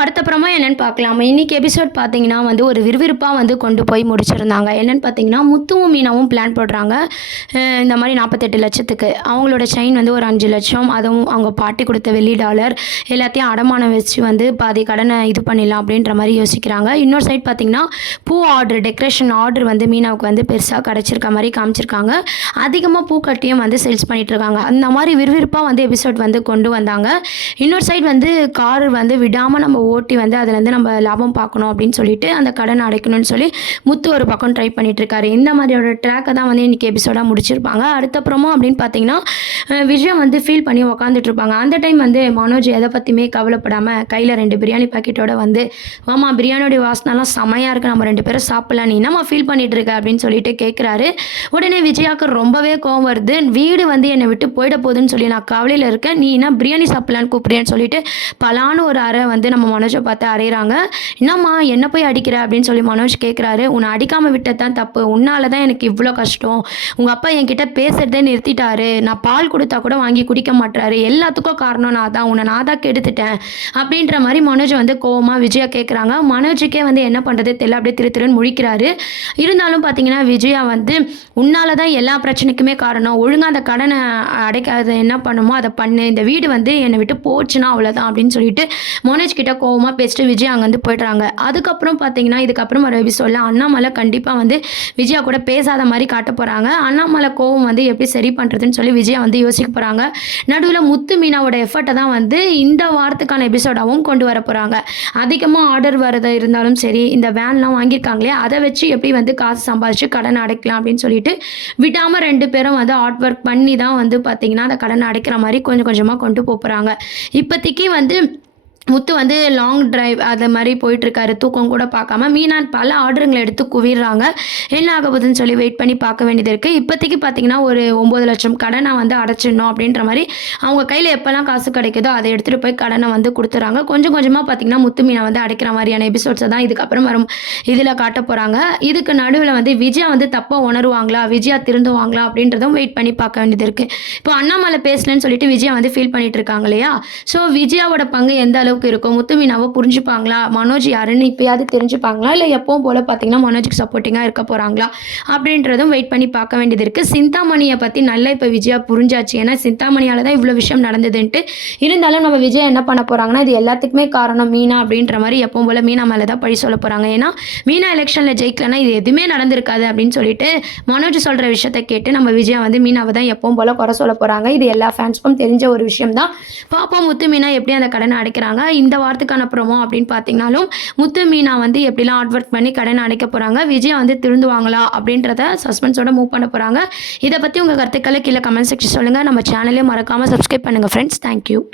அடுத்த ப்ரோமோ என்னன்னு பார்க்கலாம். இன்னைக்கு எபிசோட் பார்த்தீங்கன்னா ஒரு விறுவிறுப்பா கொண்டு போய் முடிச்சிருந்தாங்க. என்னன்னு பார்த்தீங்கன்னா, முத்துவும் மீனாவும் பிளான் போடுறாங்க. இந்த மாரி 48,00,000க்கு அவங்களோட செயின் ஒரு 5,00,000 அதுவும் அவங்க பாட்டி குடுத்த வெள்ளி டாலர் எல்லாத்தையும் அடமானம் வச்சு பாதி கடனை இது பண்ணிடலாம் அப்படின்ற மாரி யோசிக்கிறாங்க. இன்னொரு சைட் பார்த்தீங்கன்னா, பூ ஆர்டர் டெக்கரேஷன் ஆர்டர் மீனாவுக்கு பெருசா கிடைச்சிருக்க மாரி காமிச்சிருக்காங்க. அதிகமா பூக்கட்டியும் சேல்ஸ் பண்ணிட்டு இருக்காங்க. அந்த மாரி விறுவிறுப்பா எபிசோட் கொண்டு வந்தாங்க. இன்னொரு சைட் கார் விடாம நம்ம ஓட்டி அதுலேருந்து நம்ம லாபம் பார்க்கணும் அப்படின்னு சொல்லிட்டு அந்த கடனை அடைக்கணும்னு சொல்லி முத்து ஒரு பக்கம் ட்ரை பண்ணிட்டு இருக்காரு. இந்த மாதிரியோட ட்ராக்கை தான் இன்னைக்கு எபிசோடாக முடிச்சிருப்பாங்க. அடுத்த ப்ரோமோ அப்படின்னு பார்த்தீங்கன்னா, விஜயம் ஃபீல் பண்ணி உக்காந்துட்டு இருப்பாங்க. அந்த டைம் மனோஜ் எதை பற்றியுமே கவலைப்படாமல் கையில் 2 பிரியாணி பாக்கெட்டோட ஆமா பிரியாணியோடைய வாசனைலாம் செமையாக இருக்குது, நம்ம 2 பேரும் சாப்பிடலாம், நீ என்னம்மா ஃபீல் பண்ணிட்டு இருக்க அப்படின்னு சொல்லிட்டு கேட்குறாரு. உடனே விஜயாவுக்கு ரொம்பவே கோவம் வருது. வீடு என்னை விட்டு போயிட போகுதுன்னு சொல்லி நான் கவலையில் இருக்கேன், நீ என்ன பிரியாணி சாப்பிடலான்னு கூப்பிடுறேன்னு சொல்லிட்டு பலான்னு ஒரு அறை நம்ம மனோஜை பார்த்து அறையிறாங்க. என்னம்மா என்ன போய் அடிக்கிற அப்படின்னு சொல்லி மனோஜ் கேட்குறாரு. உன்னை அடிக்காமல் விட்டது தான் தப்பு, உன்னால தான் எனக்கு இவ்வளோ கஷ்டம், உங்கள் அப்பா என்கிட்ட பேசுறதே நிறுத்திட்டாரு, நான் பால் கொடுத்தா கூட வாங்கி குடிக்க மாட்டாரு, எல்லாத்துக்கும் காரணம் நான் தான், உன்னை நான் தான் கெடுத்துட்டேன் அப்படின்ற மாதிரி மனோஜ் கோவமாக விஜயா கேட்குறாங்க. மனோஜுக்கே என்ன பண்ணுறது தெரியல, அப்படியே திருன்னு முழிக்கிறாரு. இருந்தாலும் பார்த்தீங்கன்னா விஜயா உன்னால தான் எல்லா பிரச்சனைக்குமே காரணம், ஒழுங்காக அந்த கடனை அடைக்காத என்ன பண்ணுமோ அதை பண்ணு, இந்த வீடு என்னை விட்டு போச்சுன்னா அவ்வளோதான் அப்படின்னு சொல்லிட்டு மனோஜ் கிட்ட கோவமாக பேசிட்டு விஜய் அங்கேருந்து போய்ட்றாங்க. அதுக்கப்புறம் பார்த்தீங்கன்னா இதுக்கப்புறம் வர எபிசோடில் அண்ணாமலை கண்டிப்பாக விஜயா கூட பேசாத மாதிரி காட்ட போகிறாங்க. அண்ணாமலை கோவம் எப்படி சரி பண்ணுறதுன்னு சொல்லி விஜயா யோசிக்க போகிறாங்க. நடுவில் முத்து மீனாவோட எஃபர்ட்டை தான் இந்த வாரத்துக்கான எபிசோடாகவும் கொண்டு வர போகிறாங்க. அதிகமாக ஆர்டர் வரது இருந்தாலும் சரி, இந்த வேன்லாம் வாங்கியிருக்காங்களே அதை வச்சு எப்படி காசு சம்பாதிச்சு கடனை அடைக்கலாம் அப்படின்னு சொல்லிட்டு விடாமல் 2 பேரும் ஆர்ட் ஒர்க் பண்ணி தான் பார்த்தீங்கன்னா அந்த கடனை அடைக்கிற மாதிரி கொஞ்சம் கொஞ்சமாக கொண்டு போகிறாங்க. இப்போதைக்கு முத்து லாங் டிரைவ் அது மாதிரி போயிட்டுருக்காரு, தூக்கம் கூட பார்க்காம. மீனா பல ஆர்டருங்களை எடுத்து குவிடுறாங்க. என்ன ஆக போகுதுன்னு சொல்லி வெயிட் பண்ணி பார்க்க வேண்டியது இருக்குது. இப்போதைக்கு பார்த்தீங்கன்னா ஒரு 9 லட்சம் கடனை அடைச்சிடணும் அப்படின்ற மாதிரி அவங்க கையில் எப்போல்லாம் காசு கிடைக்குதோ அதை எடுத்துகிட்டு போய் கடனை கொடுத்துறாங்க. கொஞ்சம் கொஞ்சமாக பார்த்தீங்கன்னா முத்து மீனை அடைக்கிற மாதிரியான எபிசோட்ஸை தான் இதுக்கப்புறம் வரும் இதில் காட்ட போகிறாங்க. இதுக்கு நடுவில் விஜயா தப்பாக உணருவாங்களா, விஜயா திருந்துவாங்களா அப்படின்றதும் வெயிட் பண்ணி பார்க்க வேண்டியது இருக்குது. இப்போ அண்ணாமலை பேசலன்னு சொல்லிட்டு விஜயா ஃபீல் பண்ணிட்டு இருக்காங்க இல்லையா. ஸோ விஜயாவோட பங்கு எந்த அளவுக்கு இருக்கும், முத்து மீனாவை புரிஞ்சுப்பாங்களா, மனோஜ் யாருன்னு இப்பயாவது தெரிஞ்சுப்பாங்களா, இல்லை எப்பவும் போல பார்த்தீங்கன்னா மனோஜுக்கு சப்போர்ட்டிங்காக இருக்க போகிறாங்களா அப்படின்றதும் வெயிட் பண்ணி பார்க்க வேண்டியது இருக்குது. சிந்தாமணியை பற்றி நல்லா இப்போ விஜயா புரிஞ்சாச்சு, ஏன்னா சிந்தாமணியால் தான் இவ்வளோ விஷயம் நடந்ததுன்ட்டு. இருந்தாலும் நம்ம விஜயா என்ன பண்ண போகிறாங்கன்னா, இது எல்லாத்துக்குமே காரணம் மீனா அப்படின்ற மாதிரி எப்பவும் போல மீனா மேலே தான் பழி சொல்ல போகிறாங்க. ஏன்னா மீனா எலெக்ஷனில் ஜெயிக்கலன்னா இது எதுவுமே நடந்திருக்காது அப்படின்னு சொல்லிட்டு மனோஜ் சொல்கிற விஷயத்தை கேட்டு நம்ம விஜயா மீனாவை தான் எப்பவும் போல குறை சொல்ல போகிறாங்க. இது எல்லா ஃபேன்ஸ்க்கும் தெரிஞ்ச ஒரு விஷயம் தான். பாப்போம் முத்து மீனா எப்படி அந்த கடனை அடைக்கிறாங்க. இந்த வாரத்துக்கான ப்ரோமோ அப்படின்னு பார்த்தீங்கன்னாலும் முத்து மீனா எப்படிலாம் ஆர்ட் ஒர்க் பண்ணி கடனை அடைக்க போகிறாங்க, விஜயா திருந்துவாங்களா அப்படின்றத சஸ்பென்ஸோட மூவ் பண்ண போகிறாங்க. இதை பற்றி உங்கள் கருத்துக்களை கீழே கமெண்ட் செக்ஷன் சொல்லுங்கள். நம்ம சேனலே மறக்காமல் சப்ஸ்கிரைப் பண்ணுங்கள் ஃப்ரெண்ட்ஸ். தேங்க்யூ.